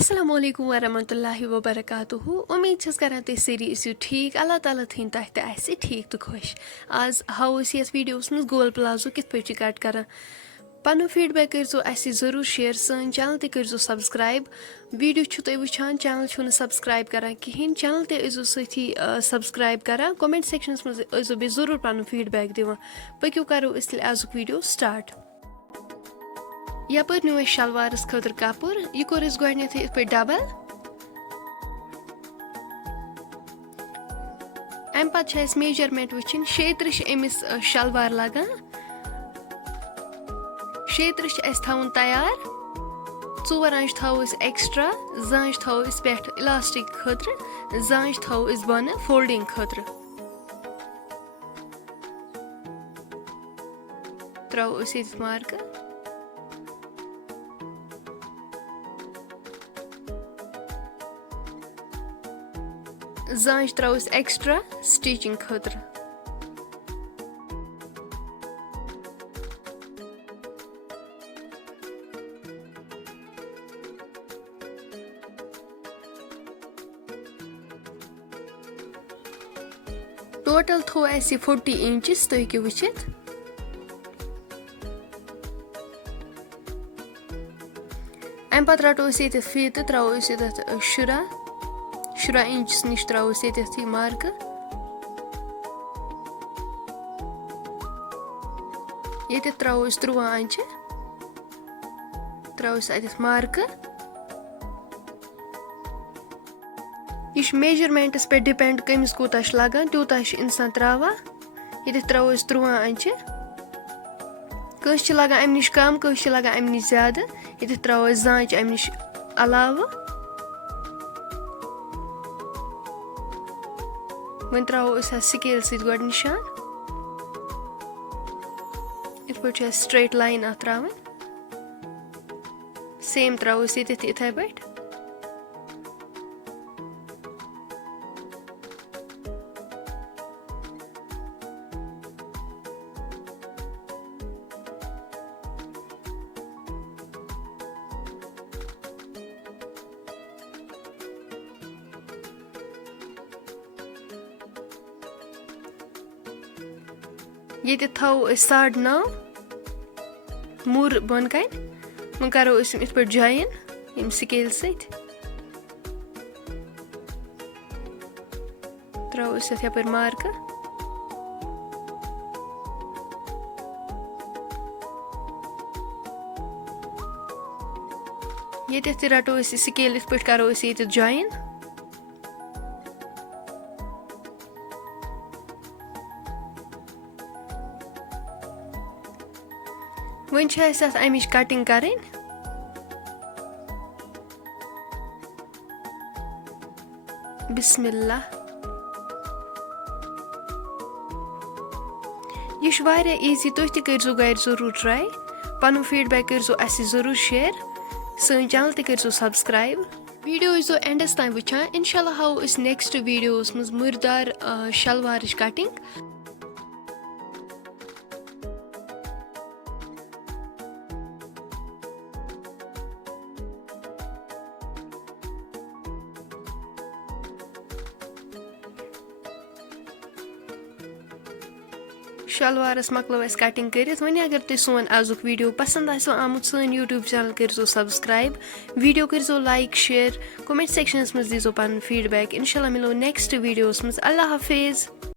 Assalamu alaikum warahmatullahi wabarakatuh. Umeed chas karan tui sari isu theek. Allah Taala thin tah te ase theek tu khosh. Az how is yes videos mus goal plazu kit pech cut karan. Panu feedback करजो ऐसे जरूर share सन channel ते करजो subscribe video छु तय वुछान channel छु न subscribe करा किहिन चैनल ते इजो सथी सब्सक्राइब करा कमेंट सेक्शंस में इजो बे जरूर पनु फीडबैक दिवा पक्यो करो इसलिए आजुक वीडियो स्टार्ट यपर न्यू शलवारस खतर कपुर ये कोर इस गोडनेथ इत पे डबल एम पत छ इस मेजरमेंट वुछिन क्षेत्र छ एमिस शलवार लगा क्षेत्र थवन तैयार 4 इंच थो एक्स्ट्रा 2 इंच थो पे इलास्टिक खतर 2 इंच थो बन फोल्डिंग खतर throw mark 2 inch throw extra stitching खतर टोटल थो ऐसे 40 इंचेस तो ये वुचित अम पत रटो ये फीत त्रो शुरा इंच नश त्रो ये मार्क ये त्रो 13 इंच त्रो मार्क यह मेजरमेंटस पे डिपेंड कमिस कूता लगान तूता इंसान त्रावा ये त्रो 13 इंच कस लगान अम नश कम कस लगान अम नश ज्यादा ये त्रो 2 इंच अम नश अलाव वन त्रो स्केल सत गो निशान इत पे स्ट्रेट लाइन अत त्रावन सेम त्रो इथे पे ये थो 9.5 मूर बन कन वो करो इत पे जॉइन स्केल सत त्रो यपर मार्क ये रटो स्केल इत पे करो ये जॉइन वन अमिच कटिंग करें बिस्मिल्लाह यह वारिया इजी तुह ति करिजो घर जरूर ट्राई पनु फीडबैक करिजो अस जरूर शेयर सन चैनल ति करिजो सब्सक्राइब वीडियो इजो एंडस तान वुछान इंशाल्लाह हाउ इस नेक्स्ट वीडियोस मज मुर्दार शलवार कटिंग शलवारस मकलो कटिंग कर वन अगर तुम सोन आजुक वीडियो पसंद आमुत सन यूट्यूब चैनल करो सब्सक्राइब वीडियो करो लाइक शेयर कमेंट सेक्शनस मज दीजो पन फीडबैक इंशाल्लाह मिलो नेक्स्ट वीडियोस मज अल्लाह हाफिज।